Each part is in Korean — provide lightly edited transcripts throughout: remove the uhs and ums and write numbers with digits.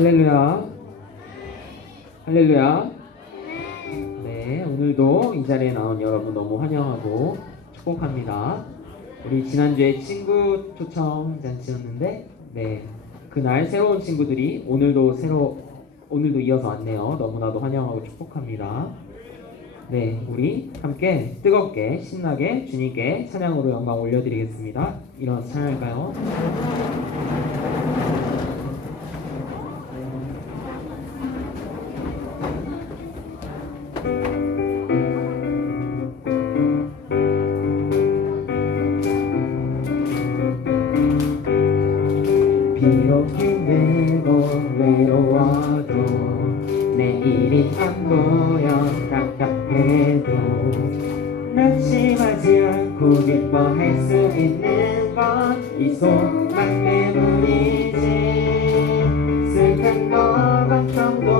할렐루야. 할렐루야. 네, 오늘도 이 자리에 나온 여러분 너무 환영하고 축복합니다. 우리 지난주에 친구 초청 잔치였는데, 네, 그날 새로운 친구들이 오늘도 이어서 왔네요. 너무나도 환영하고 축복합니다. 네, 우리 함께 뜨겁게 신나게 주님께 찬양으로 영광 올려드리겠습니다. 일어나서 찬양할까요? 비록 힘들고 외로워도 내일이 안 보여 답답해도 낙심하지 않고 기뻐할 수 있는 건 이 소망 때문이지. 슬픔도 걱정도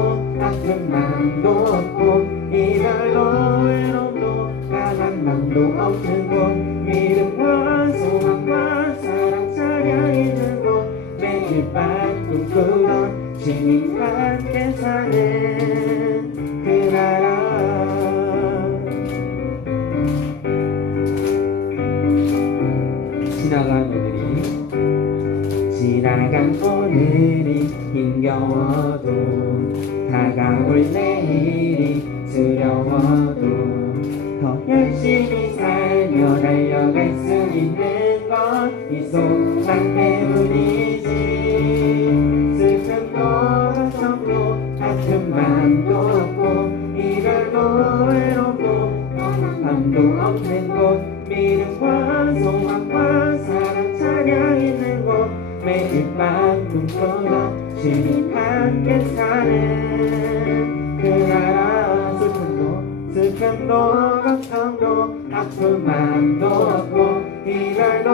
아픔만도 없고 이별도 외로움도 가만 맘도 없는 곳, 믿음과 소망과 사랑 차려 있는 곳, 매일 밤 꿈꾸던 주님 함께 사는 그 나라. 지나간 오늘이 힘겨워도 다가올 내일이 두려워도 더 열심히 살며 달려갈 수 있는 건 이 소망 때문이지. 슬픔도 걱정도 아픔만도 없고 이별도 외로움도 떠난 밤도 없는 곳, 믿음과 소망과 사랑 차려 있는 곳, 매일 밤 꿈꾸며 주님 함께 사는 그 나라. 슬픔도 걱정도 아픔만도 없고 이별도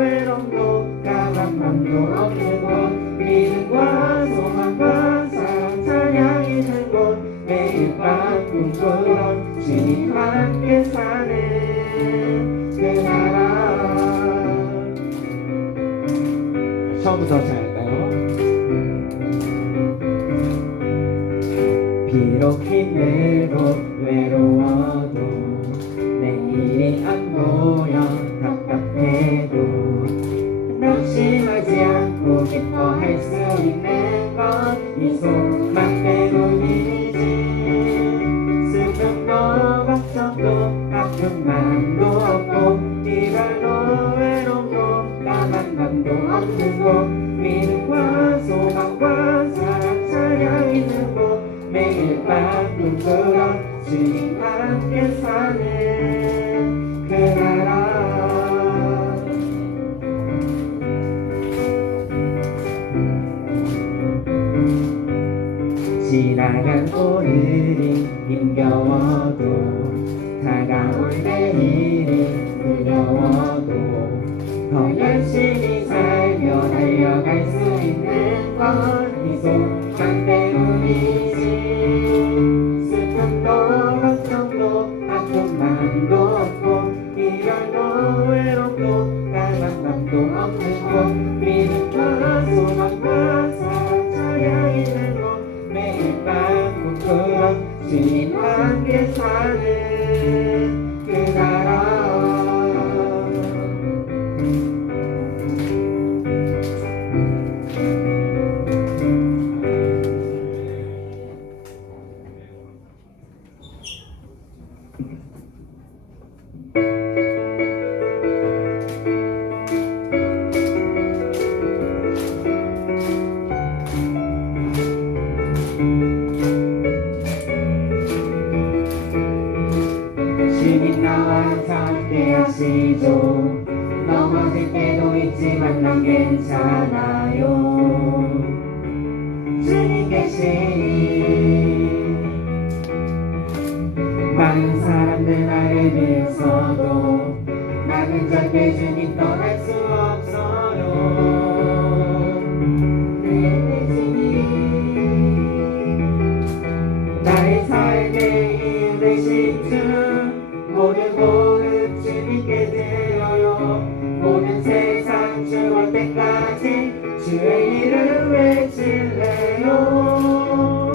외로움도 가만 맘도 없는 곳, 믿음과 소망과 사랑 차려 있는 곳, 매일 밤 꿈꾸며 주님 함께 사는 그 나라. 처음부터 잘할까요? 비록 힘들고 외로워도 내일이 안 보여 답답해도 낙심하지 않고 기뻐할 수 있는 건 이 소망 때문이지. 슬픔도 걱정도 아픔만도 없고 이별도 외로움도 까만 밤도 없는 곳, 믿음과 소망과 사랑 차려 있는 곳, 매일 밤 꿈꾸며 주님 함께 사는 그 나라. 지나간 오늘이 힘겨워도 다가올 내일이 두려워도 더 열심히 살며 달려갈 수 있는 건 이 소망 때문이지. 슬픔도 걱정도 아픔만도 없고 이별도 외로움도 까만 밤도 없는 곳, 믿음과 소망과 사랑 차려 있는 곳, 매일 밤 꿈꾸며 주님 함께 사는 그 나라. 주님 나와 함께 하시죠. 넘어질 때도 있지만 난 괜찮아요. 주님 계시니 많은 사람들 나를 비웃어도 나는 절대 주님 떠날 수 없어요. 내 대신이 나의 삶의 이유 되신 주, 모든 호흡 주님께 드려요. 모든 세상 죽을 때까지 주의 이름 외칠래. 찬양하요.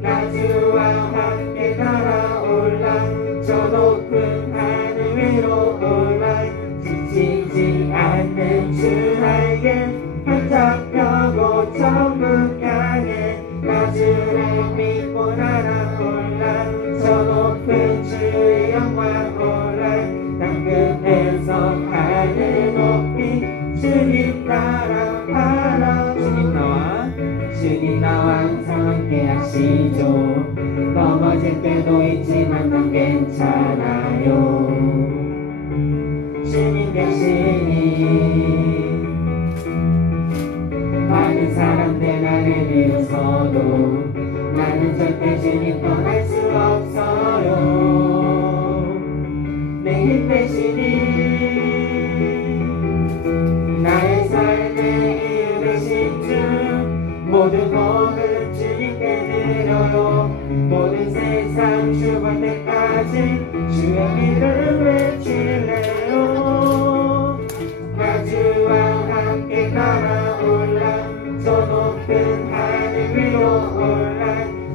나주와 함께 날아올라 저 높은 하늘 위로 올라 지치지 않는 주 날개 활짝 펴고 천국 향해 나주를 믿고 날아올라 저 높은 주의 영광 올라 땅끝에서 하늘 높이 주님 나라 바라 주님 나와 항상 함께 하시죠. 넘어질 때도 있지만 난 괜찮아요. 주님 계시니 많은 사람들 나를 비웃어도 나는 절대 주님 떠날 수 없어요. 내 힘 대시니 나의 삶의 이유 되신 주 모든 복을 주님께 드려요. 모든 세상 죽을 때까지 주의 이름 외칠래요. 나주와 함께 날아올라 저 높은 하늘 위로 올라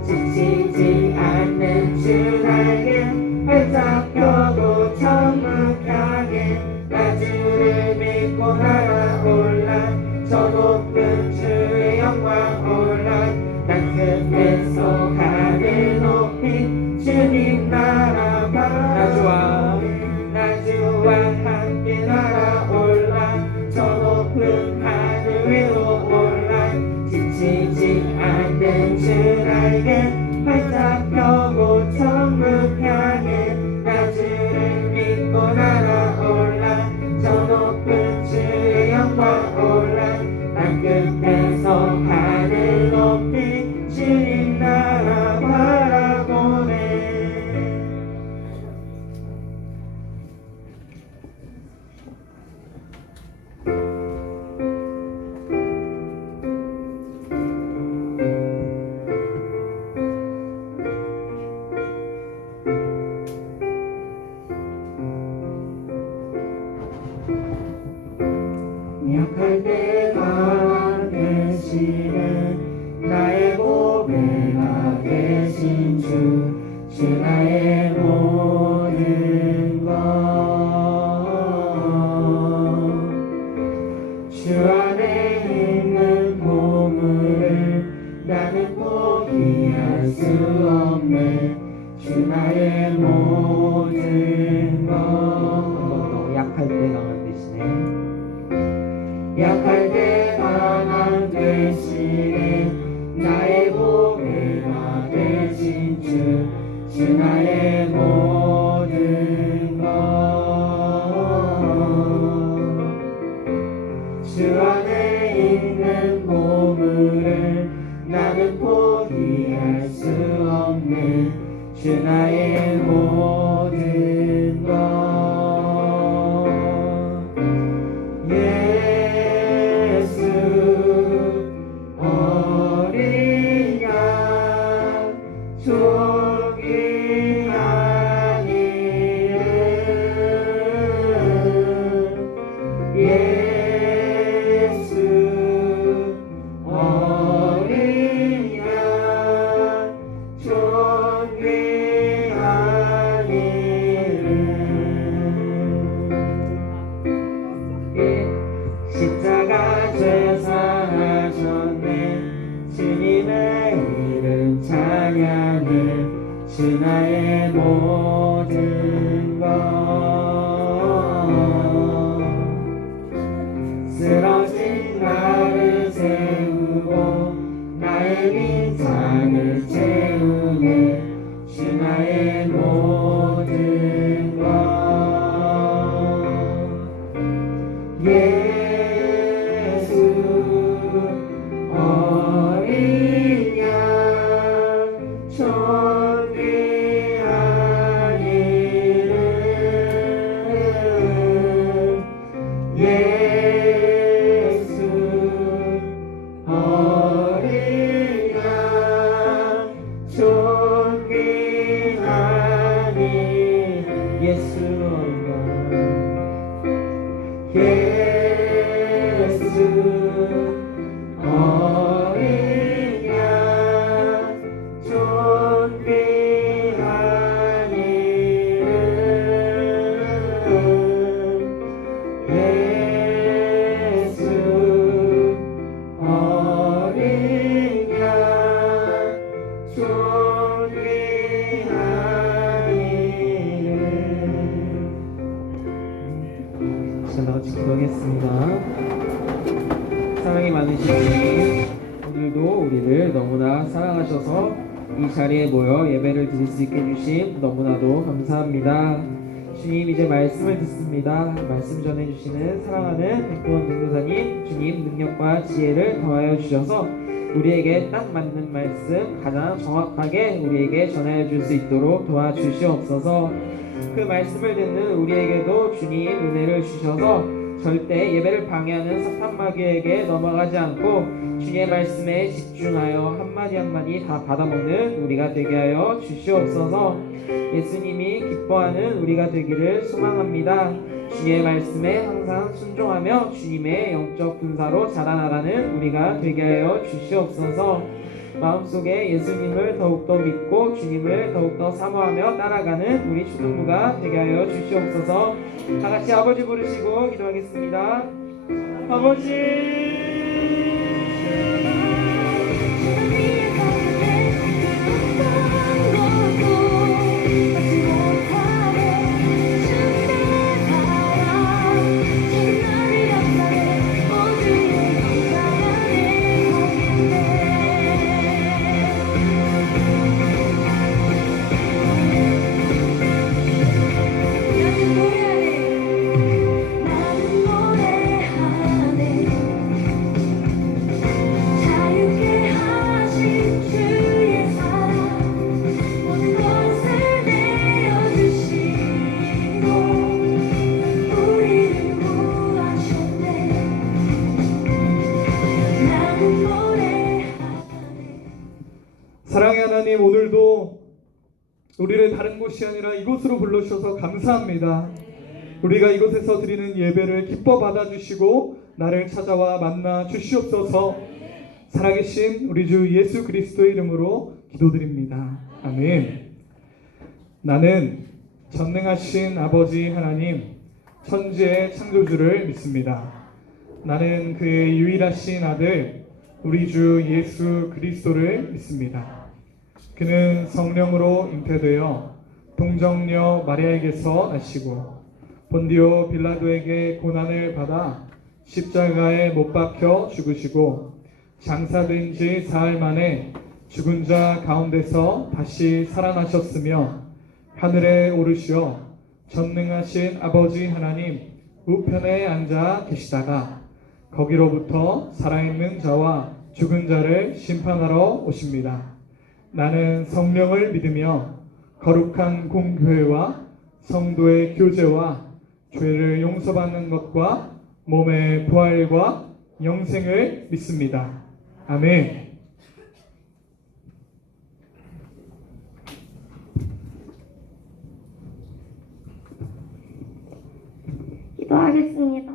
지치지 않는 주 날개 활짝 펴고 천국 향해 나주를 믿고 날아올라 저 높은 주의 영광 올라 땅끝에서 하늘 높이 주님 나라 바라 나주와 함께 날아올라 저 높은 하늘 위로 올라 지치지 않는 주 날개 활짝 펴고 천국 향해 나주를 믿고 날아올라 저 높은 주의 영광 올라 땅끝에서 하늘 높이 주님 나라 바라보네. 약할 때가 되시는 나의 보배가 되신 주 나의 모든 것 주 안에 있는 보물을 나는 포기할 수 없네. 주 나의 모든 것 약할 때 강한 되시네. 약할 때 강한 되시네. 나의 보배가 되신 주 나의 모든 것 주 안에 있는 보물을 나는 포기할 수 없네. 주 나의 모든 것 어린 양 속이 아니를 예수 어린 양 속이 아니를 십자가 죄사하셨네. 주님의 이름 찬양해. 주 나의 모든 것 쓰러진 나를 세우고 나의 빈잔을 채우네. 주 나의 모든 것 예수 어린 양 존귀한 이름 예수 어린 양 존귀한 이름 우리를 너무나 사랑하셔서 이 자리에 모여 예배를 드릴 수 있게 해주심 너무나도 감사합니다. 주님, 이제 말씀을 듣습니다. 말씀 전해주시는 사랑하는 백보원 전도사님, 주님 능력과 지혜를 더하여 주셔서 우리에게 딱 맞는 말씀 가장 정확하게 우리에게 전하여 줄 수 있도록 도와주시옵소서. 그 말씀을 듣는 우리에게도 주님 은혜를 주셔서 절대 예배를 방해하는 사탄 마귀에게 넘어가지 않고 주님의 말씀에 집중하여 한마디 한마디 다 받아먹는 우리가 되게 하여 주시옵소서. 예수님이 기뻐하는 우리가 되기를 소망합니다. 주님의 말씀에 항상 순종하며 주님의 영적 군사로 자라나가는 우리가 되게 하여 주시옵소서. 마음속에 예수님을 더욱더 믿고 주님을 더욱더 사모하며 따라가는 우리 초등부가 되게 하여 주시옵소서. 다같이 아버지 부르시고 기도하겠습니다. 아버지, 사랑의 하나님, 오늘도 우리를 다른 곳이 아니라 이곳으로 불러주셔서 감사합니다. 우리가 이곳에서 드리는 예배를 기뻐 받아주시고 나를 찾아와 만나 주시옵소서. 살아계신 우리 주 예수 그리스도의 이름으로 기도드립니다. 아멘. 나는 전능하신 아버지 하나님, 천지의 창조주를 믿습니다. 나는 그의 유일하신 아들 우리 주 예수 그리스도를 믿습니다. 그는 성령으로 잉태되어 동정녀 마리아에게서 나시고 본디오 빌라도에게 고난을 받아 십자가에 못 박혀 죽으시고 장사된 지 사흘 만에 죽은 자 가운데서 다시 살아나셨으며 하늘에 오르시어 전능하신 아버지 하나님 우편에 앉아 계시다가 거기로부터 살아있는 자와 죽은 자를 심판하러 오십니다. 나는 성령을 믿으며 거룩한 공교회와 성도의 교제와 죄를 용서받는 것과 몸의 부활과 영생을 믿습니다. 아멘. 기도하겠습니다.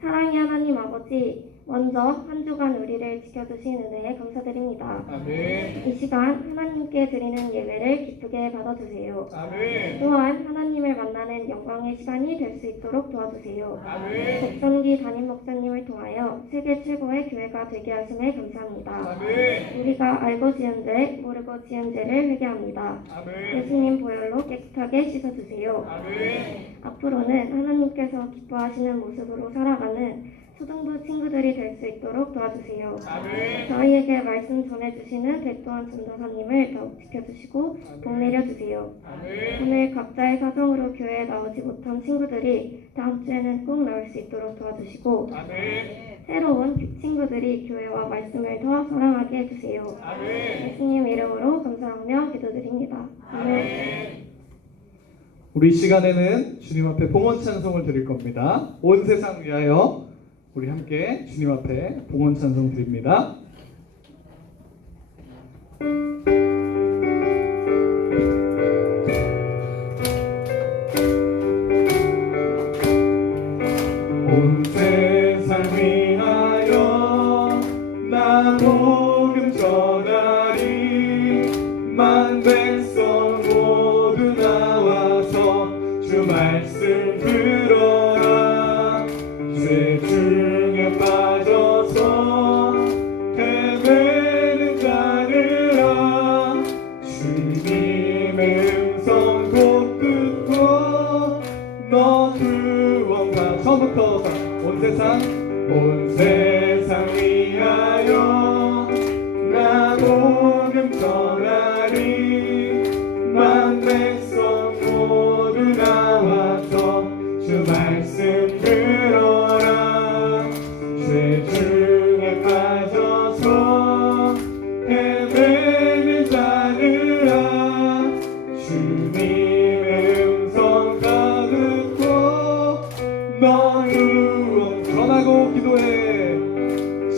사랑의 하나님 아버지, 먼저 한 주간 우리를 지켜주신 은혜에 감사드립니다. 아멘. 이 시간 하나님께 드리는 예배를 기쁘게 받아주세요. 아멘. 또한 하나님을 만나는 영광의 시간이 될 수 있도록 도와주세요. 아멘. 백성기 담임 목사님을 통하여 세계 최고의 교회가 되게 하심에 감사합니다. 아멘. 우리가 알고 지은 죄, 모르고 지은 죄를 회개합니다. 아멘. 예수님 보혈로 깨끗하게 씻어주세요. 아멘. 앞으로는 하나님께서 기뻐하시는 모습으로 살아가는 초등부 친구들이 될 수 있도록 도와주세요. 아멘. 저희에게 말씀 전해주시는 백도원 전도사님을 더욱 지켜주시고 복 내려주세요. 아멘. 오늘 각자의 사정으로 교회에 나오지 못한 친구들이 다음 주에는 꼭 나올 수 있도록 도와주시고 아멘. 새로운 친구들이 교회와 말씀을 더 사랑하게 해주세요. 아멘. 예수님 이름으로 감사하며 기도드립니다. 아멘. 우리 시간에는 주님 앞에 봉헌 찬송을 드릴 겁니다. 온 세상 위하여 우리 함께 주님 앞에 봉헌 찬송 드립니다. 온 세상 위하여 나 복음 전하리. 만 백성 모두 나와서 주 말씀 들어라. 죄 중에 빠져서 헤매는 자들아, 주님의 음성 곧 듣고 너 구원받. 처음부터 온 세상 위하여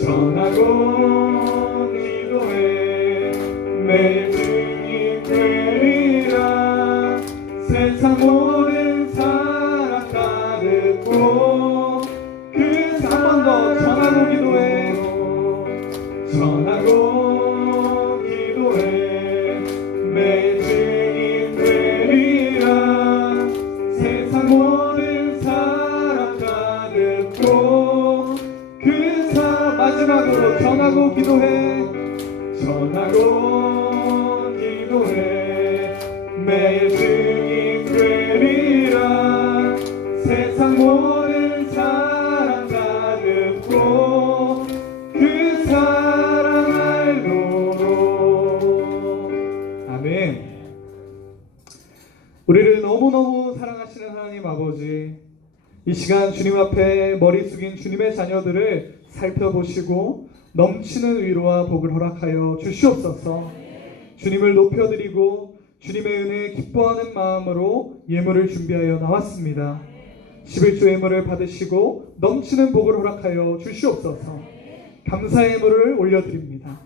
전하고 기도해 매일 증인 되리라. 세상 모든 사람 다 듣고 한 번 더 전하고 기도해 전하고 기도해 매일 증인 되리라. 세상 모든 사람 다 듣고 마지막으로 전하고 기도해 전하고 기도해 매일 증인 되리라. 세상 모든 사람 다 듣고 그 사랑 알도록. 아멘. 우리를 너무너무 사랑하시는 하나님 아버지, 이 시간 주님 앞에 머리 숙인 주님의 자녀들을 살펴보시고 넘치는 위로와 복을 허락하여 주시옵소서. 주님을 높여드리고 주님의 은혜에 기뻐하는 마음으로 예물을 준비하여 나왔습니다. 11조 예물을 받으시고 넘치는 복을 허락하여 주시옵소서. 감사의 예물을 올려드립니다.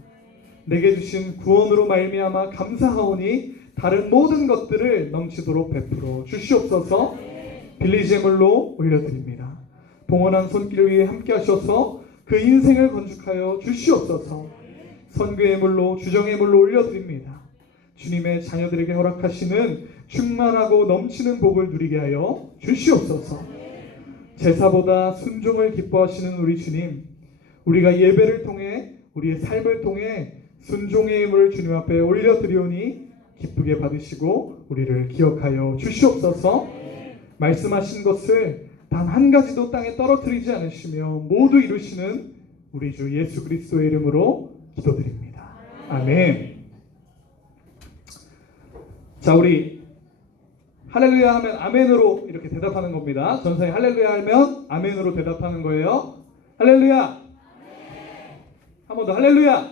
내게 주신 구원으로 말미암아 감사하오니 다른 모든 것들을 넘치도록 베풀어 주시옵소서. 빌리지 예물로 올려드립니다. 봉헌한 손길 위에 함께 하셔서 그 인생을 건축하여 주시옵소서. 선교 예물로 주정 예물로 올려드립니다. 주님의 자녀들에게 허락하시는 충만하고 넘치는 복을 누리게 하여 주시옵소서. 제사보다 순종을 기뻐하시는 우리 주님, 우리가 예배를 통해 우리의 삶을 통해 순종의 예물을 주님 앞에 올려드리오니 기쁘게 받으시고 우리를 기억하여 주시옵소서. 말씀하신 것을 단 한 가지도 땅에 떨어뜨리지 않으시며 모두 이루시는 우리 주 예수 그리스도의 이름으로 기도드립니다. 아멘. 자, 우리 할렐루야 하면 아멘으로 이렇게 대답하는 겁니다. 전사에 할렐루야 하면 아멘으로 대답하는 거예요. 할렐루야. 한 번 더 할렐루야.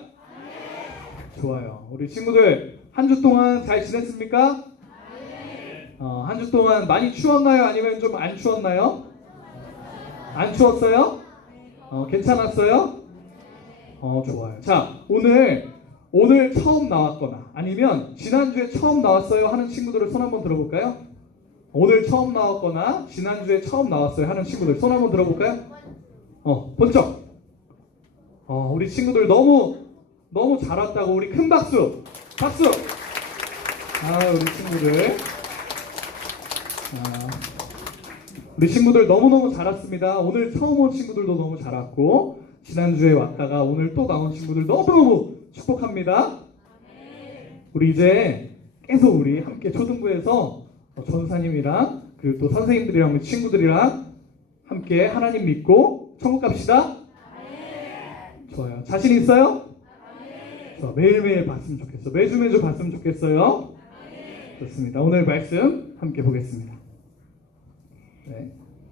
좋아요. 우리 친구들 한 주 동안 잘 지냈습니까? 한 주 동안 많이 추웠나요? 아니면 좀 안 추웠나요? 안 추웠어요? 괜찮았어요? 좋아요. 자, 오늘 처음 나왔거나 아니면 지난주에 처음 나왔어요 하는 친구들을 손 한번 들어볼까요? 오늘 처음 나왔거나 지난주에 처음 나왔어요 하는 친구들 손 한번 들어볼까요? 번쩍. 우리 친구들 너무 잘 왔다고 우리 큰 박수. 우리 친구들. 우리 친구들 너무너무 잘 왔습니다. 오늘 처음 온 친구들도 너무 잘 왔고 지난주에 왔다가 오늘 또 나온 친구들 너무너무 축복합니다. 우리 이제 계속 우리 함께 초등부에서 전사님이랑 그리고 또 선생님들이랑 우리 친구들이랑 함께 하나님 믿고 천국 갑시다. 좋아요. 자신 있어요? 매일매일 봤으면 좋겠어. 매주 봤으면 좋겠어요. 좋습니다. 오늘 말씀 함께 보겠습니다. 네.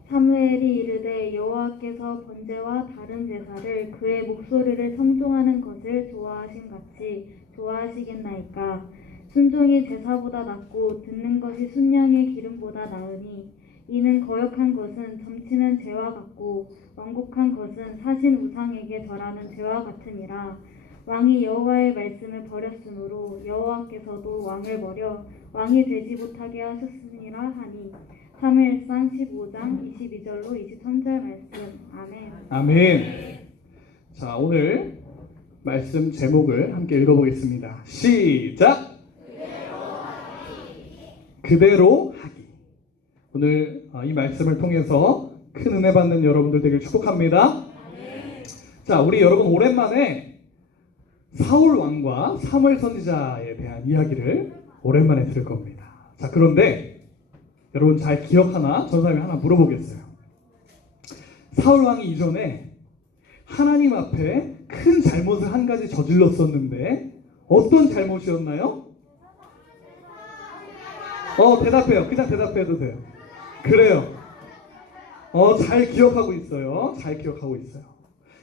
사무엘이 이르되 여호와께서 번제와 다른 제사를 그의 목소리를 청종하는 것을 좋아하신 같이 좋아하시겠나이까. 순종이 제사보다 낫고 듣는 것이 순양의 기름보다 나으니 이는 거역한 것은 점치는 죄와 같고 완곡한 것은 사신 우상에게 절하는 죄와 같으니라. 왕이 여호와의 말씀을 버렸으므로 여호와께서도 왕을 버려 왕이 되지 못하게 하셨으니라 하니. 사무엘상 15장 22절로 23절 말씀. 아멘. 아멘. 자, 오늘 말씀 제목을 함께 읽어보겠습니다. 시작. 그대로 하기. 오늘 이 말씀을 통해서 큰 은혜 받는 여러분들 되길 축복합니다. 자, 우리 여러분 오랜만에 사울 왕과 사무엘 선지자에 대한 이야기를 오랜만에 들을 겁니다. 자, 그런데 여러분 잘 기억하나? 전사님이 하나 물어보겠어요. 사울 왕이 이전에 하나님 앞에 큰 잘못을 한 가지 저질렀었는데 어떤 잘못이었나요? 대답해요. 그냥 대답해도 돼요. 그래요. 잘 기억하고 있어요.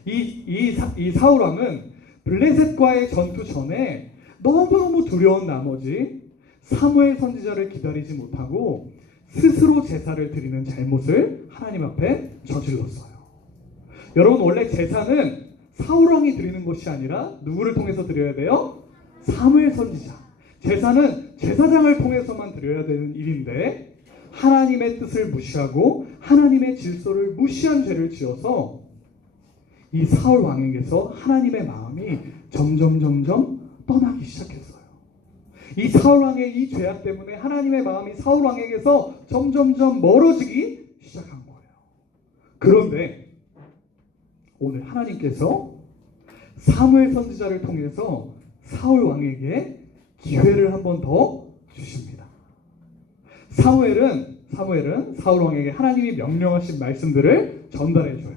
이 사울 왕은 블레셋과의 전투 전에 너무너무 두려운 나머지 사무엘 선지자를 기다리지 못하고 스스로 제사를 드리는 잘못을 하나님 앞에 저질렀어요. 여러분, 원래 제사는 사울 왕이 드리는 것이 아니라 누구를 통해서 드려야 돼요? 사무엘 선지자. 제사는 제사장을 통해서만 드려야 되는 일인데 하나님의 뜻을 무시하고 하나님의 질서를 무시한 죄를 지어서 이 사울 왕에게서 하나님의 마음이 점점 떠나기 시작했어요. 이 사울 왕의 이 죄악 때문에 하나님의 마음이 사울 왕에게서 점점 멀어지기 시작한 거예요. 그런데 오늘 하나님께서 사무엘 선지자를 통해서 사울 왕에게 기회를 한 번 더 주십니다. 사무엘은 사울 왕에게 하나님이 명령하신 말씀들을 전달해 줘요.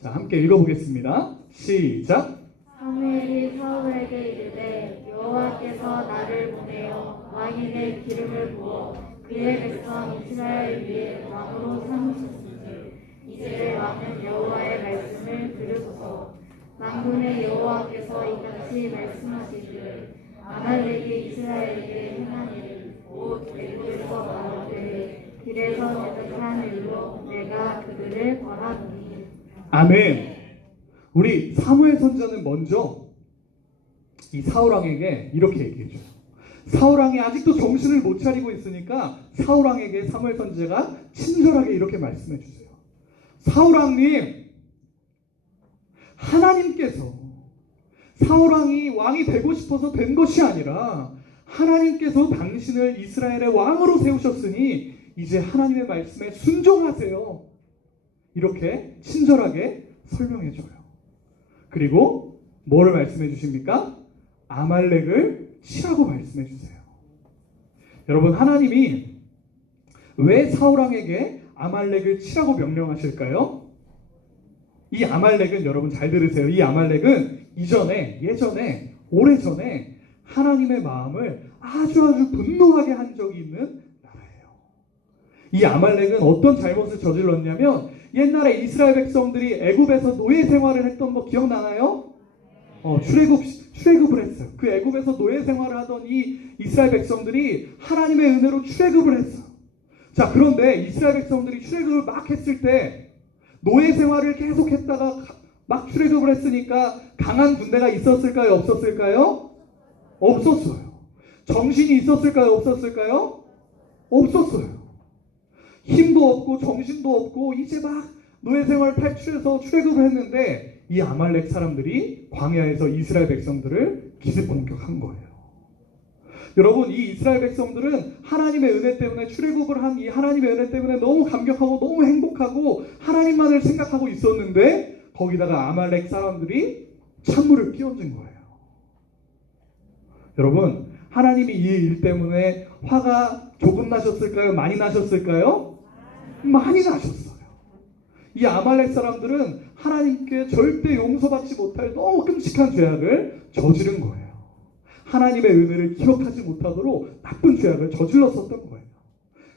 자, 함께 읽어보겠습니다. 시작. 사무엘이 사울에게 이르되 여호와께서 나를 보내어 왕에게 기름을 부어 그의 백성 이스라엘 위에 왕으로 삼으셨으니 이제 왕은 여호와의 말씀을 들으소서. 만군의 여호와께서 이같이 말씀하시기를 아말렉이 이스라엘에게 행한 일을 곧 애굽에서 나오되 길에서 대적한 일로 내가 그들을 벌하노니. 아멘. 우리 사무엘 선지자는 먼저 이 사울 왕에게 이렇게 얘기해줘요. 사울 왕이 아직도 정신을 못 차리고 있으니까 사울 왕에게 사무엘 선지자가 친절하게 이렇게 말씀해 주세요. 사울 왕님, 하나님께서 사울 왕이 되고 싶어서 된 것이 아니라 하나님께서 당신을 이스라엘의 왕으로 세우셨으니 이제 하나님의 말씀에 순종하세요. 이렇게 친절하게 설명해 줘요. 그리고 뭐를 말씀해 주십니까? 아말렉을 치라고 말씀해 주세요. 여러분, 하나님이 왜 사울 왕에게 아말렉을 치라고 명령하실까요? 이 아말렉은 여러분 잘 들으세요. 이 아말렉은 예전에 오래전에 하나님의 마음을 아주 분노하게 한 적이 있는 나라예요. 이 아말렉은 어떤 잘못을 저질렀냐면 옛날에 이스라엘 백성들이 애굽에서 노예 생활을 했던 거 기억나나요? 출애굽을 했어요. 그 애굽에서 노예 생활을 하던 이 이스라엘 백성들이 하나님의 은혜로 출애굽을 했어요. 자, 그런데 이스라엘 백성들이 출애굽을 막 했을 때 노예 생활을 계속 했다가 막 출애굽을 했으니까 강한 군대가 있었을까요? 없었을까요? 없었어요. 정신이 있었을까요? 없었을까요? 없었어요. 힘도 없고 정신도 없고 이제 막 노예 생활을 탈출해서 출애굽을 했는데 이 아말렉 사람들이 광야에서 이스라엘 백성들을 기습 공격한 거예요. 여러분, 이 이스라엘 백성들은 하나님의 은혜 때문에 출애굽을 한 이 하나님의 은혜 때문에 너무 감격하고 너무 행복하고 하나님만을 생각하고 있었는데 거기다가 아말렉 사람들이 찬물을 끼얹은 거예요. 여러분, 하나님이 이 일 때문에 화가 조금 나셨을까요? 많이 나셨을까요? 많이 나셨어요. 이 아말렉 사람들은 하나님께 절대 용서받지 못할 너무 끔찍한 죄악을 저지른 거예요. 하나님의 은혜를 기억하지 못하도록 나쁜 죄악을 저질렀었던 거예요.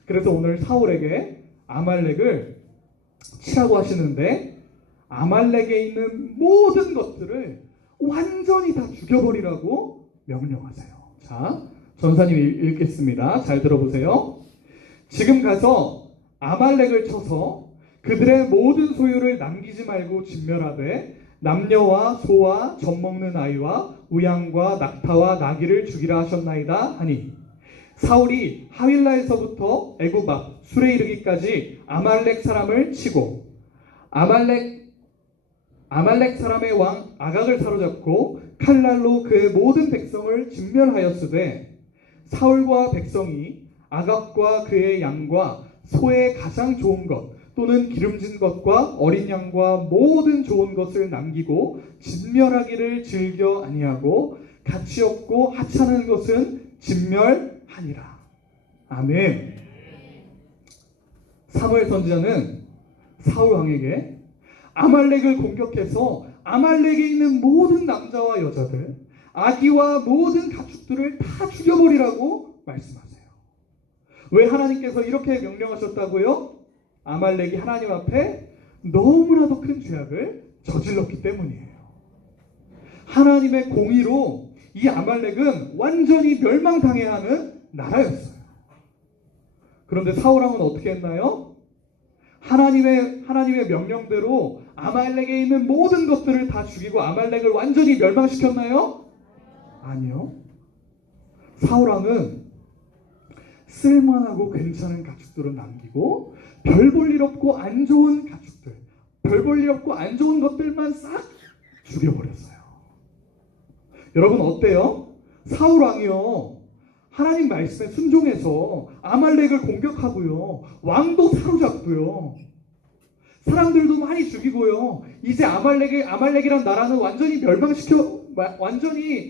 그래서 오늘 사울에게 아말렉을 치라고 하시는데 아말렉에 있는 모든 것들을 완전히 다 죽여버리라고 명령하세요. 자, 전사님 읽겠습니다. 잘 들어보세요. 지금 가서 아말렉을 쳐서 그들의 모든 소유를 남기지 말고 진멸하되 남녀와 소와 젖먹는 아이와 우양과 낙타와 나귀를 죽이라 하셨나이다 하니 사울이 하윌라에서부터 애굽 앞 술에 이르기까지 아말렉 사람을 치고 아말렉 사람의 왕 아각을 사로잡고 칼날로 그의 모든 백성을 진멸하였으되 사울과 백성이 아각과 그의 양과 소의 가장 좋은 것 또는 기름진 것과 어린 양과 모든 좋은 것을 남기고 진멸하기를 즐겨 아니하고 가치 없고 하찮은 것은 진멸하니라. 아멘. 사무엘 선지자는 사울 왕에게 아말렉을 공격해서 아말렉에 있는 모든 남자와 여자들, 아기와 모든 가축들을 다 죽여버리라고 말씀하세요. 왜 하나님께서 이렇게 명령하셨다고요? 아말렉이 하나님 앞에 너무나도 큰 죄악을 저질렀기 때문이에요. 하나님의 공의로 이 아말렉은 완전히 멸망당해야 하는 나라였어요. 그런데 사울 왕은 어떻게 했나요? 하나님의 명령대로 아말렉에 있는 모든 것들을 다 죽이고 아말렉을 완전히 멸망시켰나요? 아니요. 사울왕은 쓸만하고 괜찮은 가축들은 남기고 별 볼 일 없고 안 좋은 가축들, 별 볼 일 없고 안 좋은 것들만 싹 죽여버렸어요. 여러분 어때요? 사울왕이요, 하나님 말씀에 순종해서 아말렉을 공격하고요, 왕도 사로잡고요, 사람들도 많이 죽이고요, 이제 아말렉이란 나라는 완전히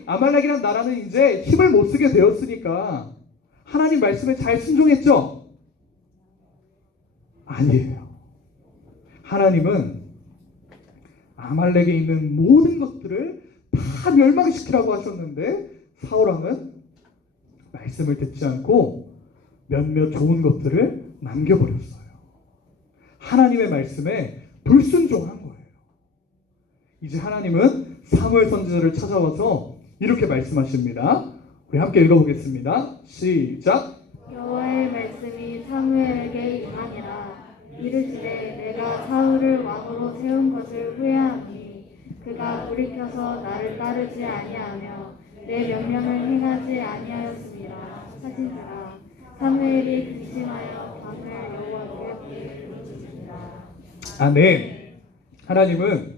아말렉이란 나라는 이제 힘을 못 쓰게 되었으니까 하나님 말씀에 잘 순종했죠? 아니에요. 하나님은 아말렉에 있는 모든 것들을 다 멸망시키라고 하셨는데 사울왕은 말씀을 듣지 않고 몇몇 좋은 것들을 남겨버렸어요. 하나님의 말씀에 불순종한 거예요. 이제 하나님은 사무엘 선지자를 찾아와서 이렇게 말씀하십니다. 우리 함께 읽어보겠습니다. 시작. 여호와의 말씀이 사무엘에게 임하니라. 이르시되 내가 사울을 왕으로 세운 것을 후회하노니 그가 돌이켜서 나를 따르지 아니하며 내 명령을 행하지 아니하였습니다. 하신지라. 사무엘이 근심하여 밤을 여호와께 부르짖습니다. 아멘. 하나님은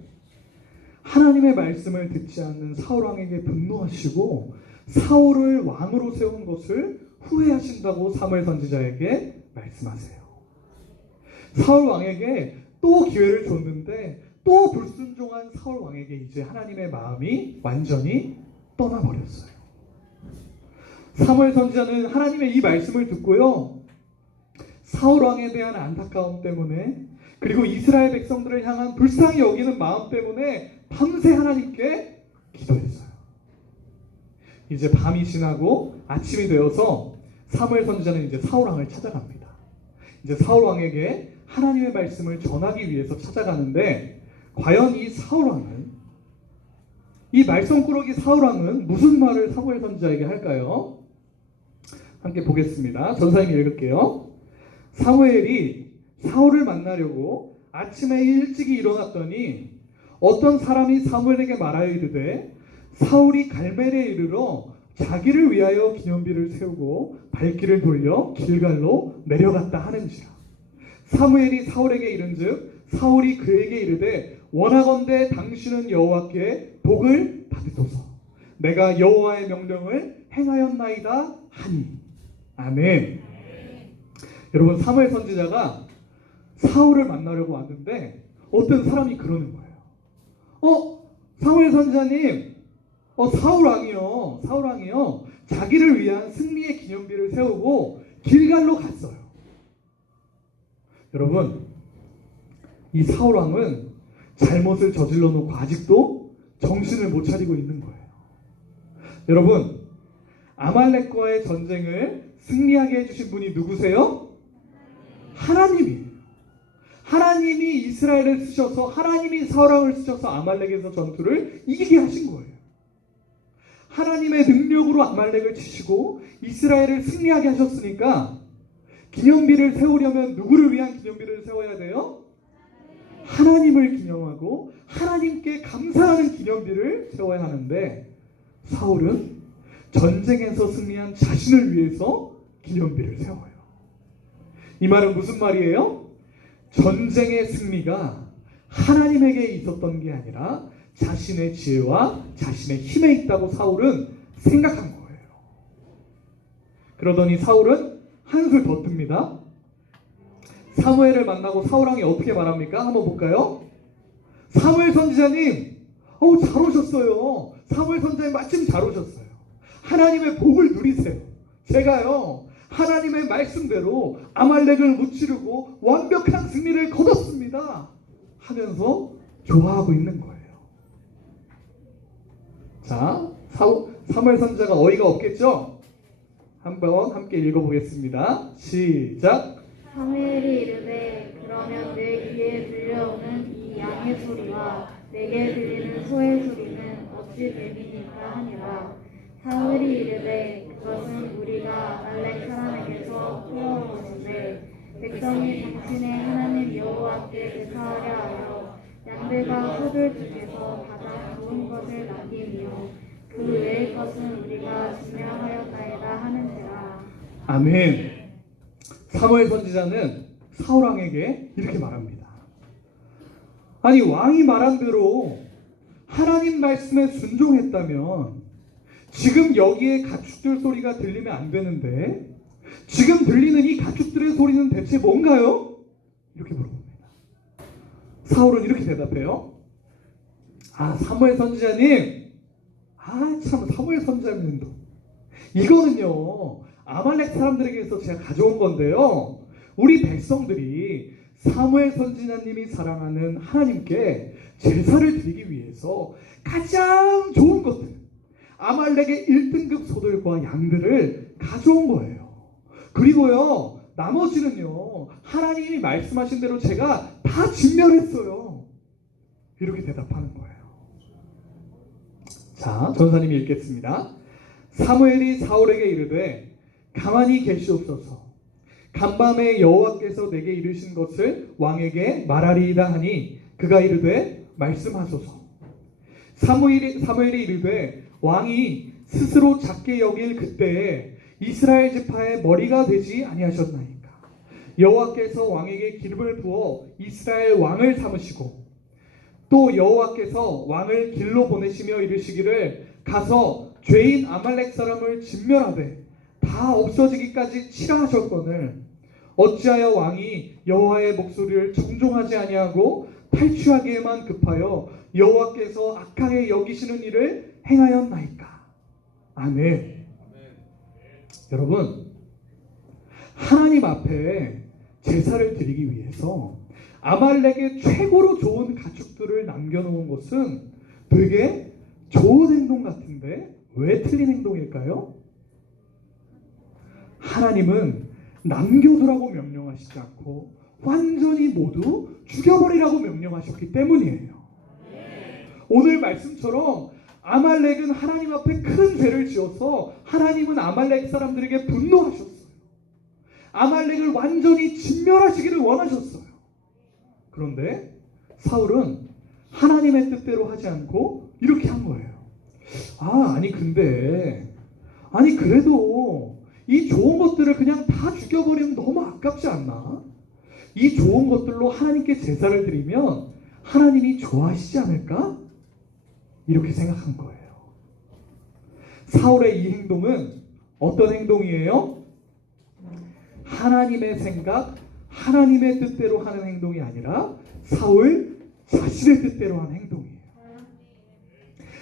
하나님의 말씀을 듣지 않는 사울왕에게 분노하시고 사울을 왕으로 세운 것을 후회하신다고 사무엘 선지자에게 말씀하세요. 사울 왕에게 또 기회를 줬는데 또 불순종한 사울 왕에게 이제 하나님의 마음이 완전히 떠나버렸어요. 사무엘 선지자는 하나님의 이 말씀을 듣고요, 사울 왕에 대한 안타까움 때문에 그리고 이스라엘 백성들을 향한 불쌍히 여기는 마음 때문에 밤새 하나님께 기도했어요. 이제 밤이 지나고 아침이 되어서 사무엘 선지자는 이제 사울 왕을 찾아갑니다. 이제 사울 왕에게 하나님의 말씀을 전하기 위해서 찾아가는데 과연 이 사울 왕은, 이 말썽꾸러기 사울 왕은 무슨 말을 사무엘 선지자에게 할까요? 함께 보겠습니다. 전사님 읽을게요. 사무엘이 사울을 만나려고 아침에 일찍이 일어났더니 어떤 사람이 사무엘에게 말하여 이르되 사울이 갈멜에 이르러 자기를 위하여 기념비를 세우고 발길을 돌려 길갈로 내려갔다 하는지라. 사무엘이 사울에게 이른즉 사울이 그에게 이르되 원하건대 당신은 여호와께 복을 받으소서. 내가 여호와의 명령을 행하였나이다 하니. 아멘. 여러분, 사무엘 선지자가 사울을 만나려고 왔는데 어떤 사람이 그러는 거예요. 사무엘 선지자님, 사울 왕이요 자기를 위한 승리의 기념비를 세우고 길갈로 갔어요. 여러분, 이 사울 왕은 잘못을 저질러 놓고 아직도 정신을 못 차리고 있는 거예요. 여러분, 아말렉과의 전쟁을 승리하게 해주신 분이 누구세요? 하나님이에요. 하나님이 이스라엘을 쓰셔서, 하나님이 사울 왕을 쓰셔서 아말렉에서 전투를 이기게 하신 거예요. 하나님의 능력으로 아말렉을 치시고 이스라엘을 승리하게 하셨으니까 기념비를 세우려면 누구를 위한 기념비를 세워야 돼요? 하나님을 기념하고 하나님께 감사하는 기념비를 세워야 하는데 사울은 전쟁에서 승리한 자신을 위해서 기념비를 세워요. 이 말은 무슨 말이에요? 전쟁의 승리가 하나님에게 있었던 게 아니라 자신의 지혜와 자신의 힘에 있다고 사울은 생각한 거예요. 그러더니 사울은 한술 더 뜹니다. 사무엘을 만나고 사울 왕이 어떻게 말합니까? 한번 볼까요? 사무엘 선지자님, 잘 오셨어요. 사무엘 선지자님 마침 잘 오셨어요. 하나님의 복을 누리세요. 제가요 하나님의 말씀대로 아말렉을 무찌르고 완벽한 승리를 거뒀습니다 하면서 좋아하고 있는 거예요. 자, 사무엘 선지자가 어이가 없겠죠? 한번 함께 읽어보겠습니다. 시작. 사무엘이 이르되 그러면 내 귀에 들려오는 이 양의 소리와 내게 들리는 소의 소리는 어찌 됨이니까 하니라. 사울이 이르되 그것은 우리가 아말렉 사람에게서 풀어온 것인데 백성이 당신의 하나님 여호와께 제사하려 하여 양들과 소들 중에서 가장 좋은 것을 남기며 그 외의 것은 우리가 증명하였나이다 하는지라. 아멘. 사무엘 선지자는 사울 왕에게 이렇게 말합니다. 아니, 왕이 말한 대로 하나님 말씀에 순종했다면 지금 여기에 가축들 소리가 들리면 안 되는데 지금 들리는 이 가축들의 소리는 대체 뭔가요? 이렇게 물어봅니다. 사울은 이렇게 대답해요. 사무엘 선지자님, 참 사무엘 선지자님도 이거는요 아말렉 사람들에게서 제가 가져온 건데요, 우리 백성들이 사무엘 선지자님이 사랑하는 하나님께 제사를 드리기 위해서 가장 좋은 것들, 아말렉의 1등급 소들과 양들을 가져온 거예요. 그리고요 나머지는요 하나님이 말씀하신 대로 제가 다 진멸했어요. 이렇게 대답하는 거예요. 자, 전사님이 읽겠습니다. 사무엘이 사울에게 이르되 가만히 계시옵소서. 간밤에 여호와께서 내게 이르신 것을 왕에게 말하리이다 하니 그가 이르되 말씀하소서. 사무엘이 이르되 왕이 스스로 작게 여길 그때에 이스라엘 지파의 머리가 되지 아니하셨나이까. 여호와께서 왕에게 기름을 부어 이스라엘 왕을 삼으시고 또 여호와께서 왕을 길로 보내시며 이르시기를 가서 죄인 아말렉 사람을 진멸하되 다 없어지기까지 치라 하셨거늘 어찌하여 왕이 여호와의 목소리를 청종하지 아니하고 탈취하기에만 급하여 여호와께서 악하게 여기시는 일을 행하였나이까. 아멘. 여러분, 하나님 앞에 제사를 드리기 위해서 아말렉의 최고로 좋은 가축들을 남겨놓은 것은 되게 좋은 행동 같은데 왜 틀린 행동일까요? 하나님은 남겨두라고 명령하시지 않고 완전히 모두 죽여버리라고 명령하셨기 때문이에요. 오늘 말씀처럼 아말렉은 하나님 앞에 큰 죄를 지어서 하나님은 아말렉 사람들에게 분노하셨어요. 아말렉을 완전히 진멸하시기를 원하셨어요. 그런데 사울은 하나님의 뜻대로 하지 않고 이렇게 한 거예요. 아니 그래도 이 좋은 것들을 그냥 다 죽여버리면 너무 아깝지 않나? 이 좋은 것들로 하나님께 제사를 드리면 하나님이 좋아하시지 않을까? 이렇게 생각한 거예요. 사울의 이 행동은 어떤 행동이에요? 하나님의 생각, 하나님의 뜻대로 하는 행동이 아니라 사울 자신의 뜻대로 하는 행동이에요.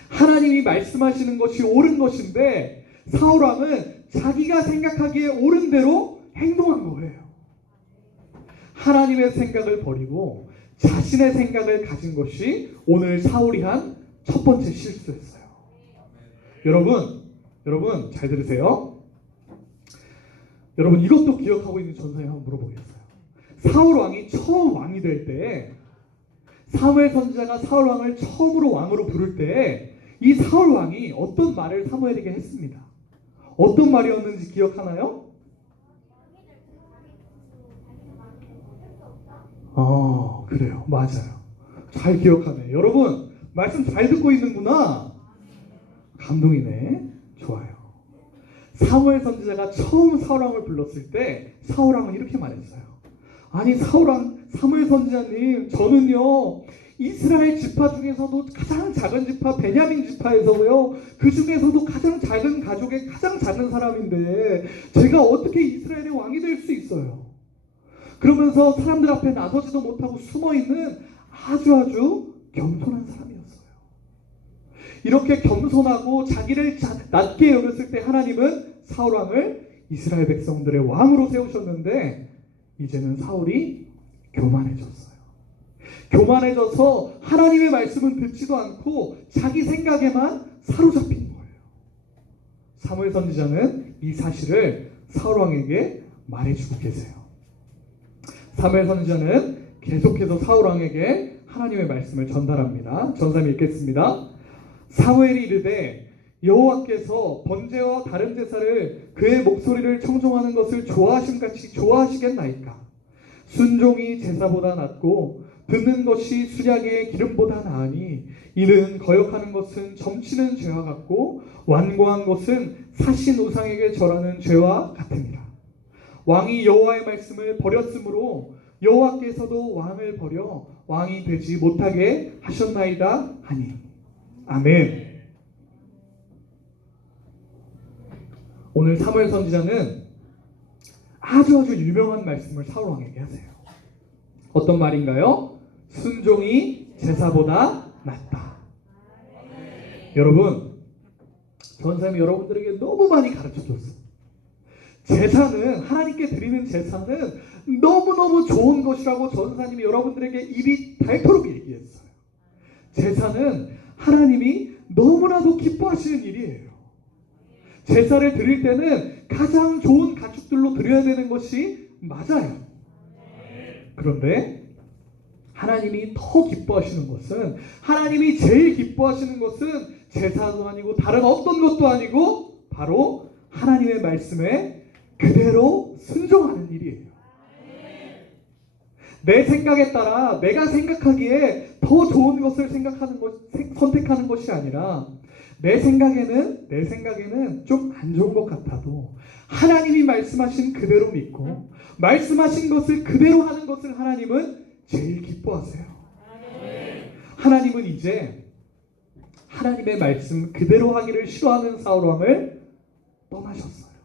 하나님이 말씀하시는 것이 옳은 것인데 사울 왕은 자기가 생각하기에 옳은 대로 행동한 거예요. 하나님의 생각을 버리고 자신의 생각을 가진 것이 오늘 사울이 한 첫 번째 실수였어요. 여러분 잘 들으세요. 여러분 이것도 기억하고 있는 전사님 한번 물어보겠어요. 사울 왕이 처음 왕이 될 때, 사무엘 선지자가 사울 왕을 처음으로 왕으로 부를 때 이 사울 왕이 어떤 말을 사무엘에게 했습니다. 어떤 말이었는지 기억하나요? 그래요. 맞아요. 잘 기억하네. 여러분 말씀 잘 듣고 있는구나. 감동이네. 좋아요. 사무엘 선지자가 처음 사울 왕을 불렀을 때 사울 왕은 이렇게 말했어요. 아니 사무엘 선지자님, 저는요 이스라엘 지파 중에서도 가장 작은 지파 베냐민 지파에서고요, 그 중에서도 가장 작은 가족의 가장 작은 사람인데 제가 어떻게 이스라엘의 왕이 될 수 있어요? 그러면서 사람들 앞에 나서지도 못하고 숨어있는 아주 겸손한 사람이었어요. 이렇게 겸손하고 자기를 낮게 여겼을 때 하나님은 사울 왕을 이스라엘 백성들의 왕으로 세우셨는데 이제는 사울이 교만해졌어요. 교만해져서 하나님의 말씀은 듣지도 않고 자기 생각에만 사로잡힌 거예요. 사무엘 선지자는 이 사실을 사울 왕에게 말해주고 계세요. 사무엘 선지자는 계속해서 사울 왕에게 하나님의 말씀을 전달합니다. 전사님 읽겠습니다. 사무엘이 이르되 여호와께서 번제와 다른 제사를 그의 목소리를 청종하는 것을 좋아하심같이 좋아하시겠나이까. 순종이 제사보다 낫고 듣는 것이 수량의 기름보다 나으니 이는 거역하는 것은 점치는 죄와 같고 완고한 것은 사신 우상에게 절하는 죄와 같으니라. 왕이 여호와의 말씀을 버렸으므로 여호와께서도 왕을 버려 왕이 되지 못하게 하셨나이다 하니. 아멘. 오늘 사무엘 선지자는 아주 유명한 말씀을 사울 왕에게 하세요. 어떤 말인가요? 순종이 제사보다 낫다. 여러분, 전사님이 여러분들에게 너무 많이 가르쳐줬어요. 제사는, 하나님께 드리는 제사는 너무너무 좋은 것이라고 전사님이 여러분들에게 입이 닳도록 얘기했어요. 제사는 하나님이 너무나도 기뻐하시는 일이에요. 제사를 드릴 때는 가장 좋은 가축들로 드려야 되는 것이 맞아요. 그런데 하나님이 더 기뻐하시는 것은, 하나님이 제일 기뻐하시는 것은 제사도 아니고 다른 어떤 것도 아니고 바로 하나님의 말씀에 그대로 순종하는 일이에요. 내 생각에 따라 내가 생각하기에 더 좋은 것을 선택하는 것이 아니라 내 생각에는 좀 안 좋은 것 같아도 하나님이 말씀하신 그대로 믿고 말씀하신 것을 그대로 하는 것을 하나님은 제일 기뻐하세요. 하나님은 이제 하나님의 말씀 그대로 하기를 싫어하는 사울 왕을 떠나셨어요.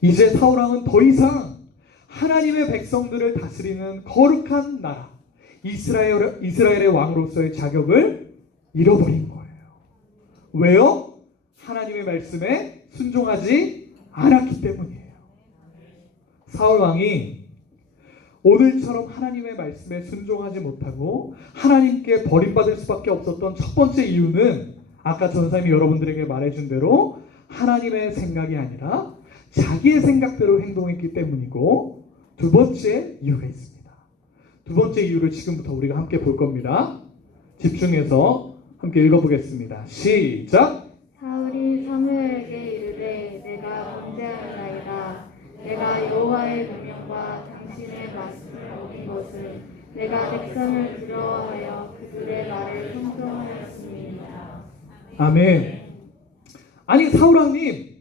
이제 사울 왕은 더 이상 하나님의 백성들을 다스리는 거룩한 나라 이스라엘의 왕으로서의 자격을 잃어버린 거예요. 왜요? 하나님의 말씀에 순종하지 않았기 때문이에요. 사울 왕이 오늘처럼 하나님의 말씀에 순종하지 못하고 하나님께 버림받을 수밖에 없었던 첫 번째 이유는 아까 전사님이 여러분들에게 말해준 대로 하나님의 생각이 아니라 자기의 생각대로 행동했기 때문이고, 두 번째 이유가 있습니다. 두 번째 이유를 지금부터 우리가 함께 볼 겁니다. 집중해서 함께 읽어보겠습니다. 시작! 사울이 사무엘에게 이르되 내가 번제하나이다. 내가 여호와의 명령과 당신의 말씀을 어긴 것은 내가 백성을 두려워하여 그들의 말을 순종하였습니다. 아멘. 아니 사울왕님,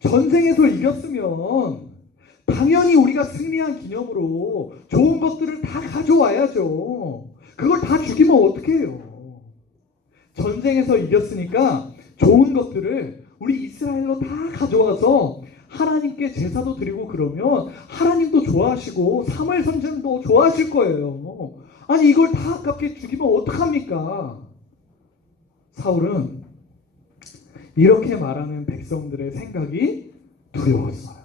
전쟁에서 이겼으면 당연히 우리가 승리한 기념으로 좋은 것들을 다 가져와야죠. 그걸 다 죽이면 어떡해요? 전쟁에서 이겼으니까 좋은 것들을 우리 이스라엘로 다 가져와서 하나님께 제사도 드리고 그러면 하나님도 좋아하시고 사무엘 선지자도 좋아하실 거예요. 아니 이걸 다 아깝게 죽이면 어떡합니까? 사울은 이렇게 말하는 백성들의 생각이 두려웠어요.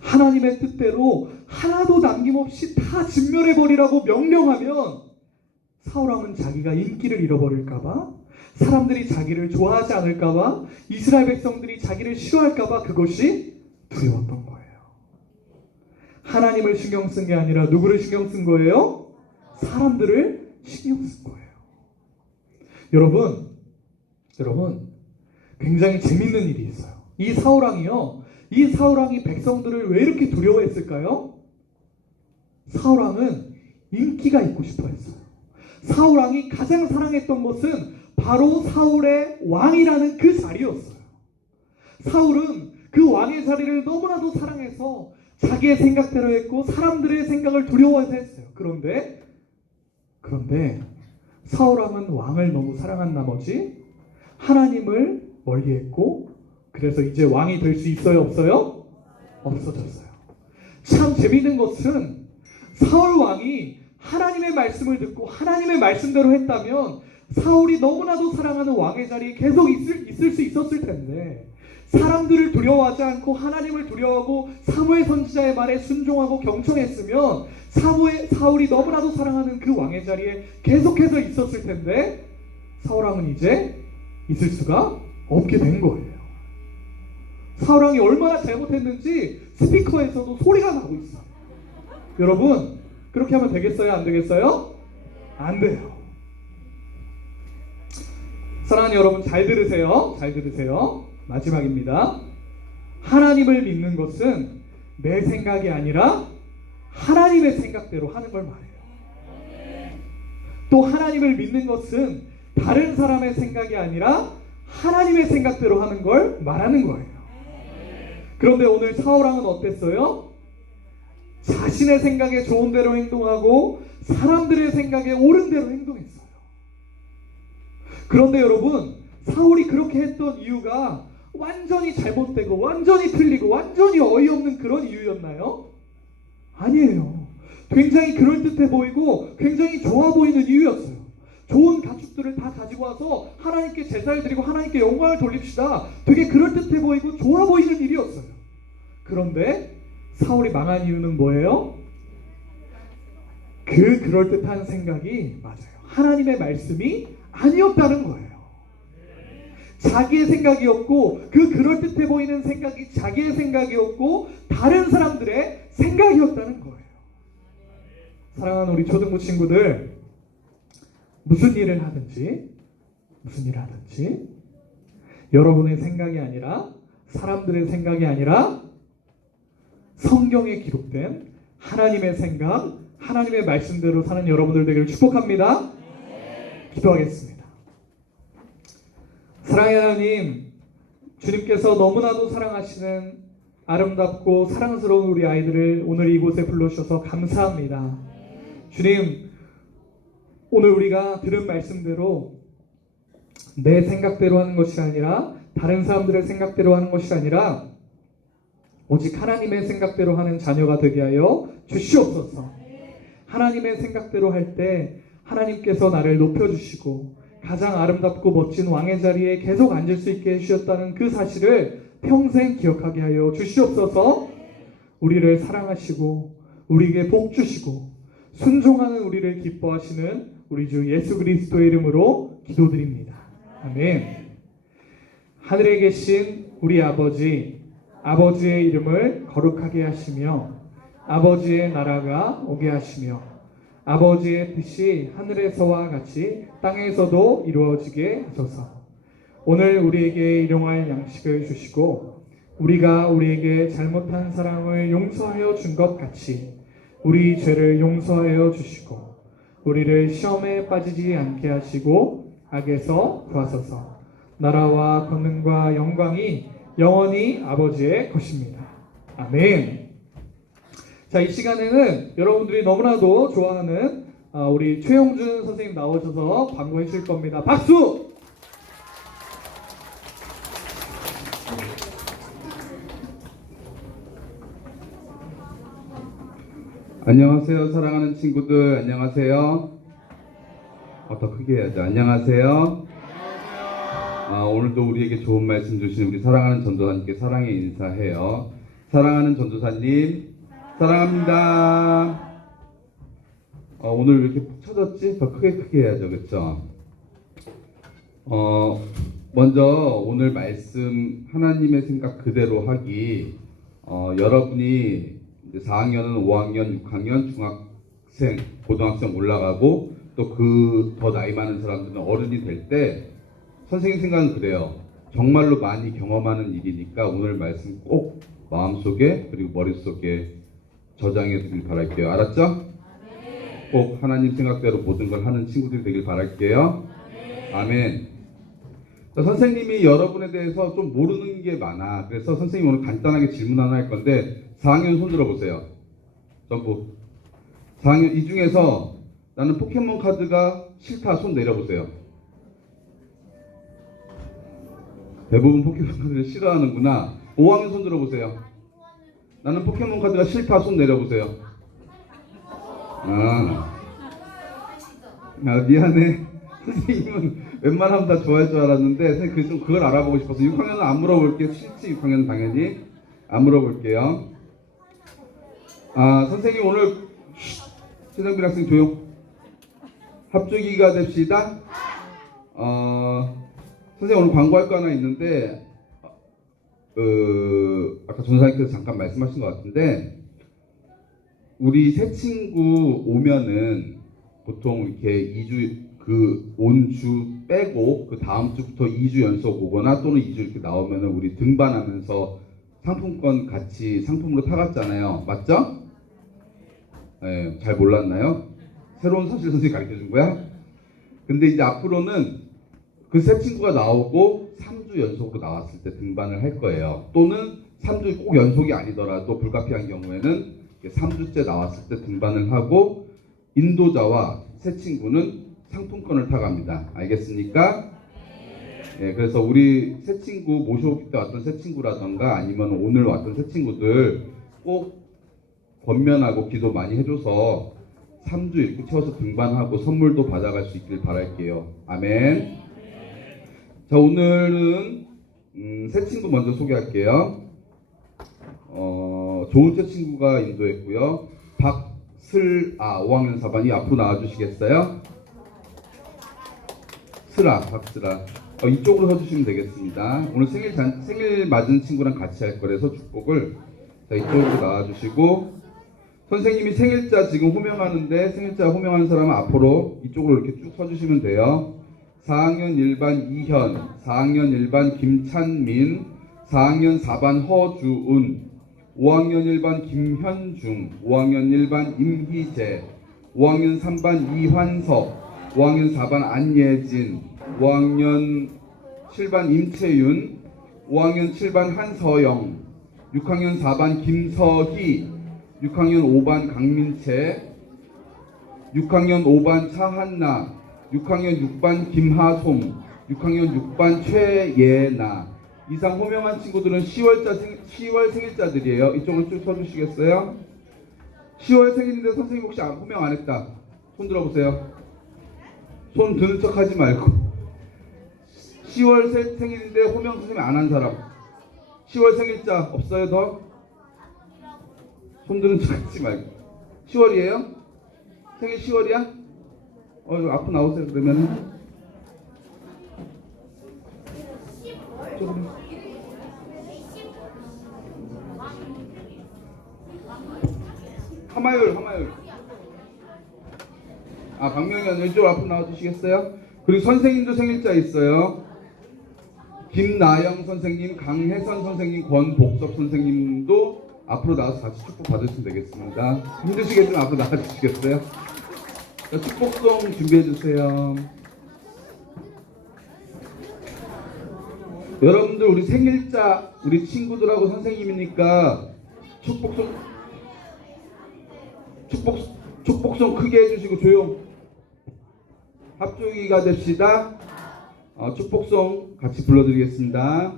하나님의 뜻대로 하나도 남김없이 다 진멸해버리라고 명령하면 사울왕은 자기가 인기를 잃어버릴까봐, 사람들이 자기를 좋아하지 않을까봐, 이스라엘 백성들이 자기를 싫어할까봐 그것이 두려웠던 거예요. 하나님을 신경 쓴 게 아니라 누구를 신경 쓴 거예요? 사람들을 신경 쓴 거예요. 여러분 굉장히 재밌는 일이 있어요. 이 사울왕이 백성들을 왜 이렇게 두려워했을까요? 사울왕은 인기가 있고 싶어 했어요. 사울왕이 가장 사랑했던 것은 바로 사울의 왕이라는 그 자리였어요. 사울은 그 왕의 자리를 너무나도 사랑해서 자기의 생각대로 했고 사람들의 생각을 두려워해서 했어요. 그런데 사울왕은 왕을 너무 사랑한 나머지 하나님을 멀리했고, 그래서 이제 왕이 될 수 있어요? 없어요? 없어졌어요. 참 재미있는 것은 사울 왕이 하나님의 말씀을 듣고 하나님의 말씀대로 했다면 사울이 너무나도 사랑하는 왕의 자리에 계속 있을 수 있었을 텐데, 사람들을 두려워하지 않고 하나님을 두려워하고 사무엘 선지자의 말에 순종하고 경청했으면 사울이 너무나도 사랑하는 그 왕의 자리에 계속해서 있었을 텐데 사울왕은 이제 있을 수가 없게 된 거예요. 사울왕이 얼마나 잘못했는지 스피커에서도 소리가 나고 있어요. 여러분, 그렇게 하면 되겠어요? 안 되겠어요? 안 돼요. 사랑하는 여러분, 잘 들으세요. 마지막입니다. 하나님을 믿는 것은 내 생각이 아니라 하나님의 생각대로 하는 걸 말해요. 또 하나님을 믿는 것은 다른 사람의 생각이 아니라 하나님의 생각대로 하는 걸 말하는 거예요. 그런데 오늘 사울왕은 어땠어요? 자신의 생각에 좋은 대로 행동하고 사람들의 생각에 옳은 대로 행동했어요. 그런데 여러분, 사울이 그렇게 했던 이유가 완전히 잘못되고 완전히 틀리고 완전히 어이없는 그런 이유였나요? 아니에요. 굉장히 그럴듯해 보이고 굉장히 좋아 보이는 이유였어요. 좋은 가축들을 다 가지고 와서 하나님께 제사를 드리고 하나님께 영광을 돌립시다. 되게 그럴듯해 보이고 좋아 보이는 일이었어요. 그런데 사울이 망한 이유는 뭐예요? 그 그럴듯한 생각이 맞아요. 하나님의 말씀이 아니었다는 거예요. 자기의 생각이었고 그 그럴듯해 보이는 생각이 자기의 생각이었고 다른 사람들의 생각이었다는 거예요. 사랑하는 우리 초등부 친구들, 무슨 일을 하든지 여러분의 생각이 아니라 사람들의 생각이 아니라 성경에 기록된 하나님의 생각, 하나님의 말씀대로 사는 여러분들 되기를 축복합니다. 기도하겠습니다. 사랑의 하나님, 주님께서 너무나도 사랑하시는 아름답고 사랑스러운 우리 아이들을 오늘 이곳에 불러주셔서 감사합니다. 주님, 오늘 우리가 들은 말씀대로 내 생각대로 하는 것이 아니라 다른 사람들의 생각대로 하는 것이 아니라 오직 하나님의 생각대로 하는 자녀가 되게 하여 주시옵소서. 하나님의 생각대로 할 때 하나님께서 나를 높여주시고 가장 아름답고 멋진 왕의 자리에 계속 앉을 수 있게 해주셨다는 그 사실을 평생 기억하게 하여 주시옵소서. 우리를 사랑하시고 우리에게 복 주시고 순종하는 우리를 기뻐하시는 우리 주 예수 그리스도의 이름으로 기도드립니다. 아멘. 하늘에 계신 우리 아버지의 이름을 거룩하게 하시며 아버지의 나라가 오게 하시며 아버지의 뜻이 하늘에서와 같이 땅에서도 이루어지게 하소서. 오늘 우리에게 일용할 양식을 주시고 우리가 우리에게 잘못한 사람을 용서하여 준 것 같이 우리 죄를 용서하여 주시고 우리를 시험에 빠지지 않게 하시고 악에서 구하소서. 나라와 권능과 영광이 영원히 아버지의 것입니다. 아멘. 자, 이 시간에는 여러분들이 너무나도 좋아하는 우리 최용준 선생님 나오셔서 광고해 주실 겁니다. 박수! 안녕하세요, 사랑하는 친구들. 안녕하세요. 더 크게 해야죠. 안녕하세요. 오늘도 우리에게 좋은 말씀 주신 우리 사랑하는 전도사님께 사랑의 인사해요. 사랑하는 전도사님, 사랑합니다. 오늘 왜 이렇게 푹 쳐졌지? 더 크게 해야죠. 그렇죠? 먼저 오늘 말씀 하나님의 생각 그대로 하기, 여러분이 이제 4학년은 5학년, 6학년, 중학생, 고등학생 올라가고 또 그 더 나이 많은 사람들은 어른이 될 때 선생님 생각은 그래요. 정말로 많이 경험하는 일이니까 오늘 말씀 꼭 마음속에 그리고 머릿속에 저장해 두길 바랄게요. 알았죠? 꼭 하나님 생각대로 모든 걸 하는 친구들이 되길 바랄게요. 아멘. 자, 선생님이 여러분에 대해서 좀 모르는 게 많아. 그래서 선생님 오늘 간단하게 질문 하나 할 건데 4학년 손 들어보세요. 전부 4학년 이 중에서 나는 포켓몬 카드가 싫다 손 내려보세요. 대부분 포켓몬 카드를 싫어하는구나. 5학년 손 들어보세요. 나는 포켓몬 카드가 싫다 손 내려보세요. 미안해. 선생님은 웬만하면 다 좋아할 줄 알았는데 선생님 그걸 알아보고 싶어서 6학년은 안 물어볼게요. 싫지 6학년은 당연히 안 물어볼게요. 선생님 오늘 최정빈 학생 조용. 합주기가 됩시다. 선생님 오늘 광고할 거 하나 있는데 아까 전사님께서 잠깐 말씀하신 것 같은데 우리 새 친구 오면은 보통 이렇게 2주 온 주 빼고 그 다음 주부터 2주 연속 오거나 또는 2주 이렇게 나오면은 우리 등반하면서 상품권 같이 상품으로 타갔잖아요. 맞죠? 예, 잘 몰랐나요? 새로운 사실 선생님이 가르쳐 준 거야? 근데 이제 앞으로는 그 새 친구가 나오고 3주 연속으로 나왔을 때 등반을 할 거예요. 또는 3주 꼭 연속이 아니더라도 불가피한 경우에는 3주째 나왔을 때 등반을 하고 인도자와 새 친구는 상품권을 타갑니다. 알겠습니까? 예, 그래서 우리 새 친구 모셔오기 때 왔던 새 친구라던가 아니면 오늘 왔던 새 친구들 꼭 권면하고 기도 많이 해줘서 3주 이렇게 채워서 등반하고 선물도 받아갈 수 있길 바랄게요. 아멘. 자, 오늘은 새 친구 먼저 소개할게요. 좋은 새 친구가 인도했고요. 박슬아 5학년 4반이 앞으로 나와주시겠어요? 박슬아. 이쪽으로 서주시면 되겠습니다. 오늘 생일 맞은 친구랑 같이 할 거라서 축복을 자, 이쪽으로 나와주시고 선생님이 생일자 지금 호명하는데 생일자 호명하는 사람은 앞으로 이쪽으로 이렇게 쭉 서주시면 돼요. 4학년 1반 이현, 4학년 1반 김찬민, 4학년 4반 허주은, 5학년 1반 김현중, 5학년 1반 임희재, 5학년 3반 이환석, 5학년 4반 안예진, 5학년 7반 임채윤, 5학년 7반 한서영, 6학년 4반 김서희, 6학년 5반 강민채, 6학년 5반 차한나, 6학년 6반 김하솜, 6학년 6반 최예나. 이상 호명한 친구들은 10월 생일자들이에요. 이쪽으로 쭉 서주시겠어요? 10월 생일인데 선생님 혹시 호명 안 했다. 손 들어보세요. 손 드는 척 하지 말고. 10월 생일인데 호명 선생님 안 한 사람. 10월 생일자 없어요 더? 손 드는 척 하지 말고. 10월이에요? 생일 10월이야? 앞으로 나오세요 그러면은. 하마율. 박명현 왼쪽 앞으로 나와주시겠어요? 그리고 선생님도 생일자 있어요. 김나영 선생님, 강혜선 선생님, 권복섭 선생님도 앞으로 나와서 같이 축복 받으시면 되겠습니다. 힘드시겠지만 앞으로 나와주시겠어요? 자, 축복송 준비해주세요. 여러분들 우리 생일자 우리 친구들하고 선생님이니까 축복송 크게 해주시고 조용 합주기가 됩시다. 축복송 같이 불러드리겠습니다.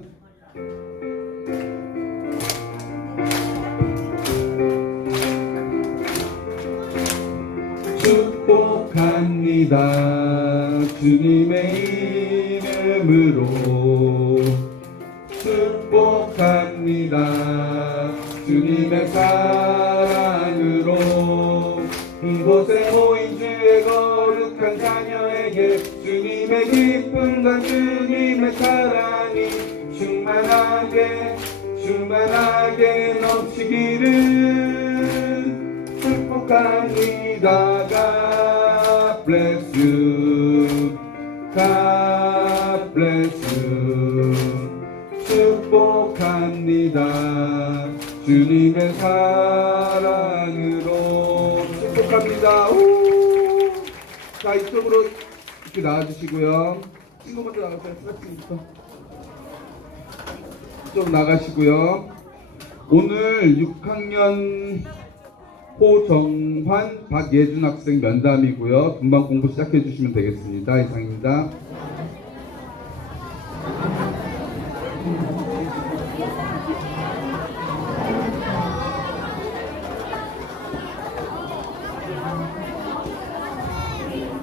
축복합니다. 주님의 이름으로 축복합니다. 주님의 사랑으로 이곳에 모인 주의 거룩한 자녀에게 주님의 기쁨과 주님의 사랑이 충만하게 넘치기를 축복합니다. God bless you. God bless you. 축복합니다. 주님의 사랑으로 축복합니다. 우! 자, 이쪽으로 이렇게 나와주시고요. 친구 먼저 나가세요. 스트레칭부터. 이쪽 나가시고요. 오늘 6학년 호정환, 박예준 학생 면담이고요. 금방 공부 시작해 주시면 되겠습니다. 이상입니다.